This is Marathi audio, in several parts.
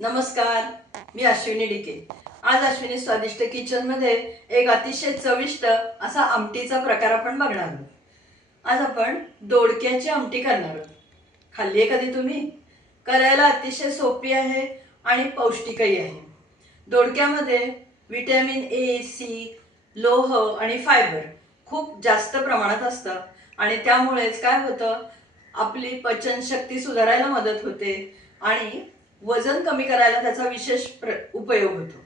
नमस्कार, मी अश्विनी डिके। आज अश्विनी स्वादिष्ट किचन मध्ये एक अतिशय चविष्ट असा आमटीचा प्रकार आपण बघणार आहोत। आज आपण दोडक्याची आमटी करणार आहोत। खाल्ली आहे कधी तुम्ही? करायला अतिशय सोपी आहे आणि पौष्टिकही आहे। दोडक्यामध्ये विटॅमिन ए, सी, लोह आणि फायबर खूप जास्त प्रमाणात असतं आणि त्यामुळेच काय होतं, आपली पचनशक्ती सुधारायला मदत होते आणि वजन कमी करायला त्याचा विशेष उपयोग होतो।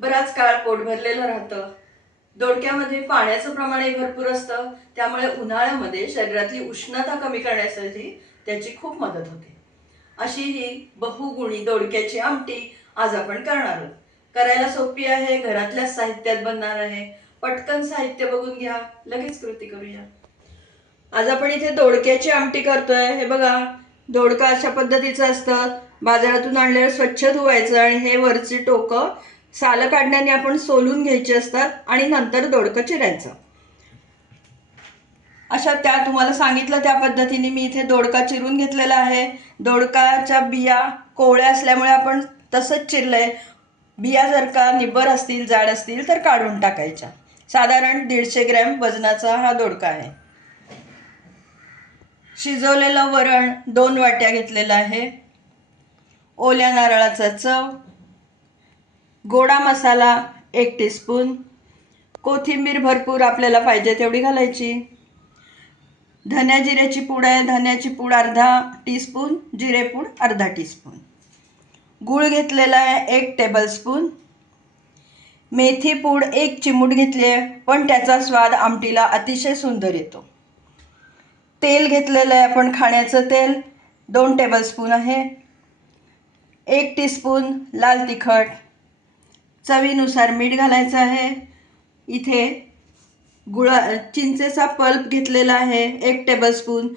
बराच काळ पोट भरलेलं राहतं। दोडक्यामध्ये पाण्याचं प्रमाणही भरपूर असतं, त्यामुळे उन्हाळ्यामध्ये शरीरातली उष्णता कमी करण्यासाठी त्याची खूप मदत होते। अशी ही बहुगुणी दोडक्याची आमटी आज आपण करणार आहोत। करायला सोपी आहे, घरातल्या साहित्यात बनणार आहे। पटकन साहित्य बघून घ्या, लगेच कृती करूया। आज आपण इथे दोडक्याची आमटी करतोय। हे बघा, दोडका अशा पद्धतीचं असतं। बाजारातून आणल्यावर स्वच्छ धुवायचं आणि हे वरची टोकं सालं काढण्याने आपण सोलून घ्यायची असतात आणि नंतर दोडकं चिरायचं। अशा त्या तुम्हाला सांगितलं त्या पद्धतीने मी इथे दोडका चिरून घेतलेला आहे। दोडकाच्या बिया कोवळ्या असल्यामुळे आपण तसंच चिरलंय। बिया जर का निब्बर असतील, जाड असतील तर काढून टाकायच्या। साधारण 150 ग्रॅम वजनाचा हा दोडका आहे। शिजवलेलं वरण 2 वाट्या घेतलेलं आहे। ओल्या नारळाचा चव, गोडा मसाला 1 टीस्पून, कोथिंबीर भरपूर आपल्याला पाहिजे तेवढी घालायची। धन्या जिऱ्याची पूड आहे, धन्याची पूड अर्धा टीस्पून, जिरे पूड अर्धा टीस्पून। गूळ घेतलेला आहे 1 टेबलस्पून। मेथी पूड 1 चिमूट घेतली आहे, पण त्याचा स्वाद आमटीला अतिशय सुंदर येतो। तेल घेतलेलं आहे आपण, खाण्याचं तेल 2 टेबलस्पून आहे। 1 टीस्पून लाल तिखट, चवीनुसार मीठ घालायचं आहे। इथे चिंचेचा पल्प घेतलेला आहे 1 टेबलस्पून।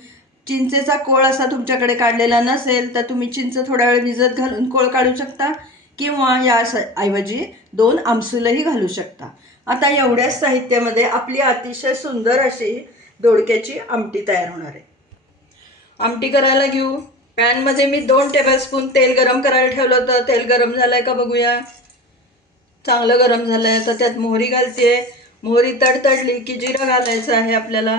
चिंचेचा कोळ असा तुमच्याकडे काढलेला नसेल तर तुम्ही चिंच थोडा वेळ भिजत घालून कोळ काढू शकता, किंवा या ऐवजी 2 आमसूलही घालू शकता। आता एवढ्याच साहित्यामध्ये आपली अतिशय सुंदर अशी दोडक्याची आमटी तयार होणार आहे। आमटी करायला घेऊ। पॅनमध्ये मी 2 टेबलस्पून तेल गरम करायला ठेवलं होतं। तेल गरम झालंय का बघूया। चांगलं गरम झालंय तर त्यात मोहरी घालते। मोहरी तडतडली की जिरं घालायचं आहे आपल्याला।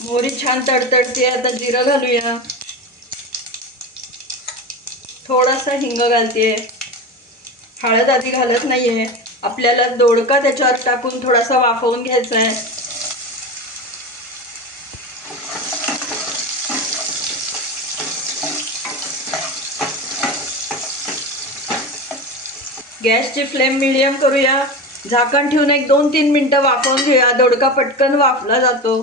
मोहरी छान तडतडते, आता जिरं घालूया। थोडासा हिंग घालते। हळद आधी घालत नाहीये, आपल्याला दोडका त्याच्यावर टाकून थोडासा वाफवून घ्यायचा आहे। गॅसची फ्लेम मीडियम करूया। झाकण ठेवून एक 2-3 मिनिटं वाफवून घेऊया। दोडका पटकन वाफला जातो।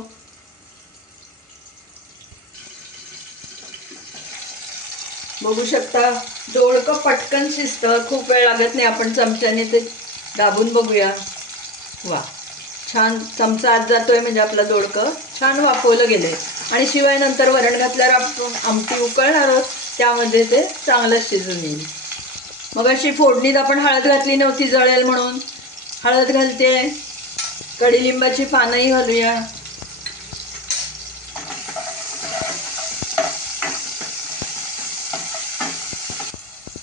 बघू शकता, दोडकं पटकन शिजतं, खूप वेळ लागत नाही। आपण चमच्याने ते दाबून बघूया। वा, छान चमचा आत जातोय म्हणजे आपलं दोडकं छान वाफवलं गेलंय। आणि शिवाय नंतर वरण घातल्यावर आपण आमटी उकळणार आहोत, त्यामध्ये ते चांगलं शिजून येईल। मग अशी फोडणीत आपण हळद घातली नव्हती जळेल म्हणून, हळद घालते। कडीलिंबाची पानंही घालूया।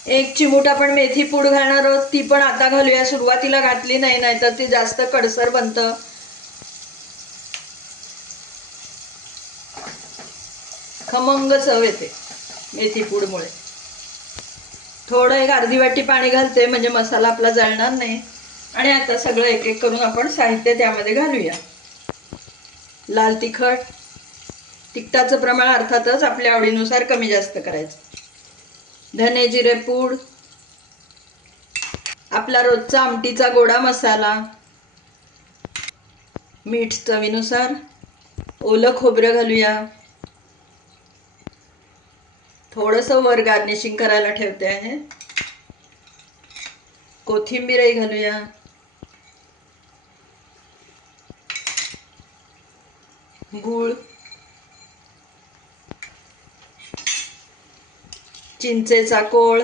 एक चिमूट आपण मेथी पूड घालणार आहोत, ती पण आता घालूया। सुरुवातीला घातली नाही, नाहीतर ती जास्त कडसर बनतं। खमंग चव येते मेथी पूडमुळे। थोडं एक अर्धी वाटी पाणी घालते म्हणजे मसाला आपला जळणार नाही। आणि आता सगळं एक एक करून आपण साहित्य त्यामध्ये घालूया। लाल तिखट, तिखटाचं प्रमाण अर्थातच आपल्या आवडीनुसार कमी जास्त करायचं। धने जिरे पूड, आपला रोजचा आमटीचा गोडा मसाला, मीठ चवीनुसार, ओलं खोबरं घालूया। थोडंसं वर गार्निशिंग करायला ठेवते आहे। कोथिंबीरही घालूया। गूळ, चिंचेचा कोळ,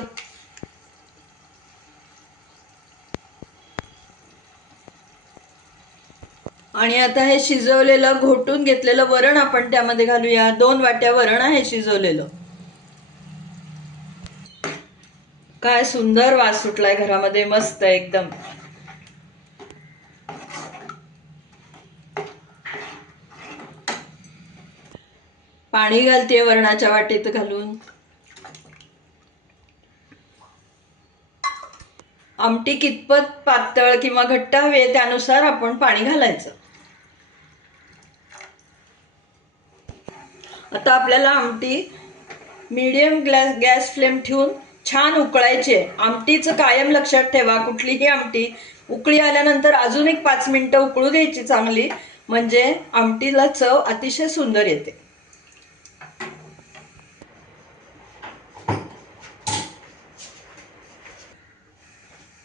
आणि आता हे शिजवलेलं घोटून घेतलेलं वरण आपण त्यामध्ये घालूया। 2 वाट्या वरण आहे शिजवलेलं। काय सुंदर वास सुटलाय घरामध्ये, मस्त एकदम. पाणी घालते वरणाच्या वाटीत घालून. आमटी कितपत पातळ किंवा घट्ट हवी त्यानुसार आपण पाणी घालायचं. आता आपल्याला आमटी मीडियम गॅस फ्लेम ठेवून छान उकळायची आहे. आमटीचं कायम लक्षात ठेवा, कुठलीही आमटी उकळी आल्यानंतर अजून एक 5 मिनिटं उकळू द्यायची चांगली, म्हणजे आमटीला चव अतिशय सुंदर येते.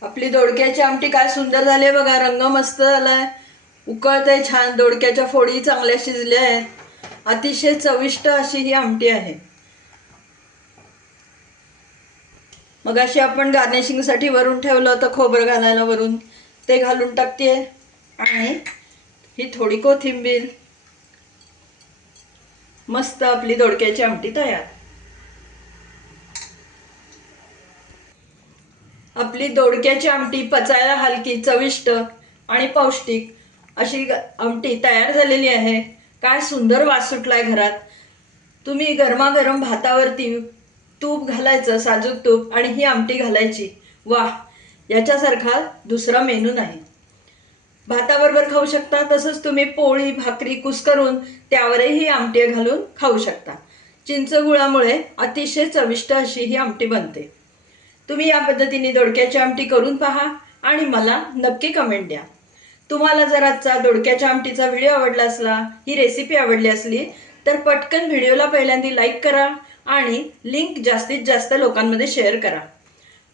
आपली दोडक्याची आमटी काय सुंदर झाली आहे बघा, रंग मस्त झालाय, उकळतंय छान, दोडक्याच्या फोडी चांगल्या शिजल्या आहेत. अतिशय चविष्ट अशी ही आमटी आहे. मग अशी आपण गार्निशिंगसाठी वरून ठेवलं होतं खोबरं घालायला, वरून ते घालून टाकते. आणि ही थोडी कोथिंबीर. मस्त आपली दोडक्याची आमटी तयार. आपली दोडक्याची आमटी पचायला हलकी, चविष्ट आणि पौष्टिक अशी आमटी तयार झालेली आहे. काय सुंदर वास सुटलाय घरात. तुम्ही गरमागरम भातावरती तूप घालायचं, साजूक तूप, आणि ही आमटी घालायची. वाह, याच्यासारखा दुसरा मेनू नाही. भाताबरोबर खाऊ शकता, तसंच तुम्ही पोळी भाकरी कुस्करून त्यावरही ही आमटी घालून खाऊ शकता. चिंच गुळामुळे अतिशय चविष्ट अशी ही आमटी बनते. तुम्ही या पद्धतीने दोडक्याची आमटी करून पहा आणि मला नक्की कमेंट द्या. तुम्हाला जर आजचा दोडक्याच्या आमटीचा व्हिडिओ आवडला असला, ही रेसिपी आवडली असली, तर पटकन व्हिडिओला पहिल्यांदा लाईक करा आणि लिंक जास्तीत जास्त लोकांमध्ये शेअर करा.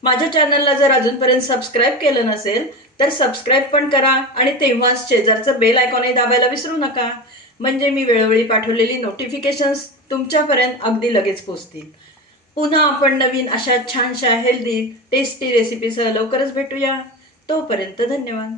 माझ्या चॅनलला जर अजूनपर्यंत सबस्क्राईब केलं नसेल तर सबस्क्राईब पण करा आणि तेव्हाच शेजारचं बेल आयकॉनही दाबायला विसरू नका, म्हणजे मी वेळोवेळी पाठवलेली नोटिफिकेशन्स तुमच्यापर्यंत अगदी लगेच पोहोचतील. पुन्हा आपण नवीन अशा छानशा हेल्दी टेस्टी रेसिपीसह लवकरच भेटूया. तोपर्यंत धन्यवाद.